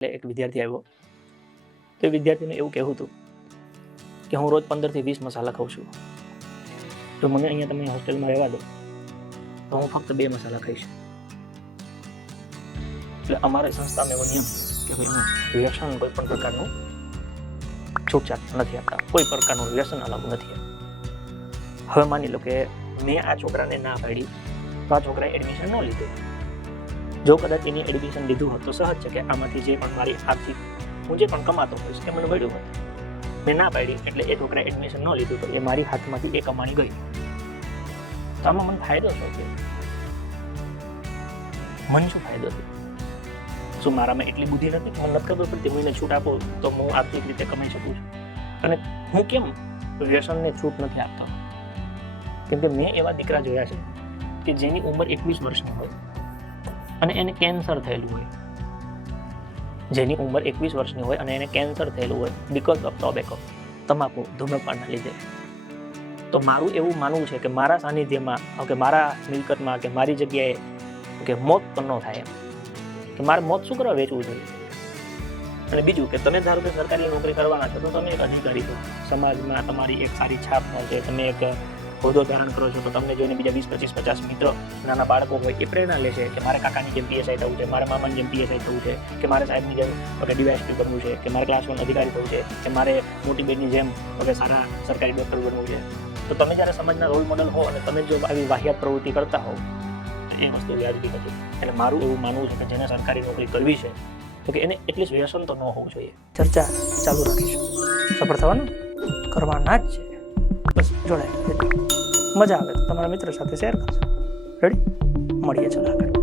એટલે એક વિદ્યાર્થી આવ્યો. તો એ વિદ્યાર્થીને એવું કહેવું હતું કે હું રોજ પંદરથી વીસ મસાલા ખાઉં છું. તો મને અહીંયા તમે હોસ્ટેલમાં રહેવા દો. તો હું ફક્ત બે મસાલા ખાઈશ. એટલે અમારી સંસ્થામાં એવો નિયમ કે ભાઈ વ્યસન કોઈ પણ પ્રકારનું છૂટછાટ નથી આપતા. કોઈ પ્રકારનું વ્યસન અલગ નથી હવે માની લો કે મેં આ છોકરાને ના પાડી, તો આ છોકરાએ એડમિશન ન લીધું. જો કદાચ એની એડમિશન લીધું હોત તો સહજ છે કે આમાંથી જે પણ મારી આર્થિક હું જે પણ કમાતો હોઈશ એ મને મળ્યું હોત. મેં ના પાડી એટલે એ છોકરાએ એડમિશન ન લીધું તો એ મારી હાથમાંથી એ કમાણી ગઈ. તો આમાં મને ફાયદો શું છે મને શું ફાયદો છે શું મારામાં એટલી બુદ્ધિ નથી? મને નથી ખબર પડતી, હું એને છૂટ આપો તો હું આર્થિક રીતે કમાઈ શકું છું. અને હું કેમ વ્યસનને છૂટ નથી આપતો? કેમ કે મેં એવા દીકરા જોયા છે કે જેની ઉંમર એકવીસ વર્ષની હોય. અને એને કેન્સર થયેલું હોય. જેની ઉંમર એકવીસ વર્ષની હોય અને એને કેન્સર થયેલું હોય બિકોઝ ઓફ ટોબેકો તમાકુ, ધૂમ્રપાનના લીધે. તો મારું એવું માનવું છે કે મારા સાનિધ્યમાં કે મારા મિલકતમાં કે મારી જગ્યાએ કે મોત પણ ન થાય કે મારે મોત શું કરવા વેચવું જોઈએ? અને બીજું કે તમે ધારો કે સરકારી નોકરી કરવાના છો તો તમે એક અધિકારી છો. સમાજમાં તમારી એક સારી છાપ છે, તમે એક હોદ્દો ધારણ કરો છો તો તમને જોઈને બીજા વીસ, પચીસ, પચાસ મિત્રો, નાના બાળકો હોય એ પ્રેરણા લે છે કે મારે કાકાની જેમ પીએસઆઈ થવું છે, મારા મામાની જેમ પીએસઆઈ થવું છે, કે મારે સાહેબની જેમ ઓકે ડીવાયએસપી બનવું છે, કે મારે ક્લાસ વન અધિકારી થવું છે, કે મારે મોટી બેનની જેમ ઓકે સારા સરકારી ડૉક્ટર બનવું છે. તો તમે જ્યારે સમાજના રોલ મોડલ હો અને તમે જો આવી વાહિયાત પ્રવૃત્તિ કરતા હો એ વસ્તુ વ્યાજબી નથી એટલે મારું એવું માનવું છે કે જેને સરકારી નોકરી કરવી છે, તો કે એને એટલીસ્ટ વ્યસન તો ન હોવું જોઈએ. ચર્ચા ચાલુ રાખીશું. સફળ થવાનું? કરવાના જ છે. બસ જોડાય. મજા આવે. તો તમારા મિત્ર સાથે શેર કરજો. રેડી મળીએ ચાલો આગળ.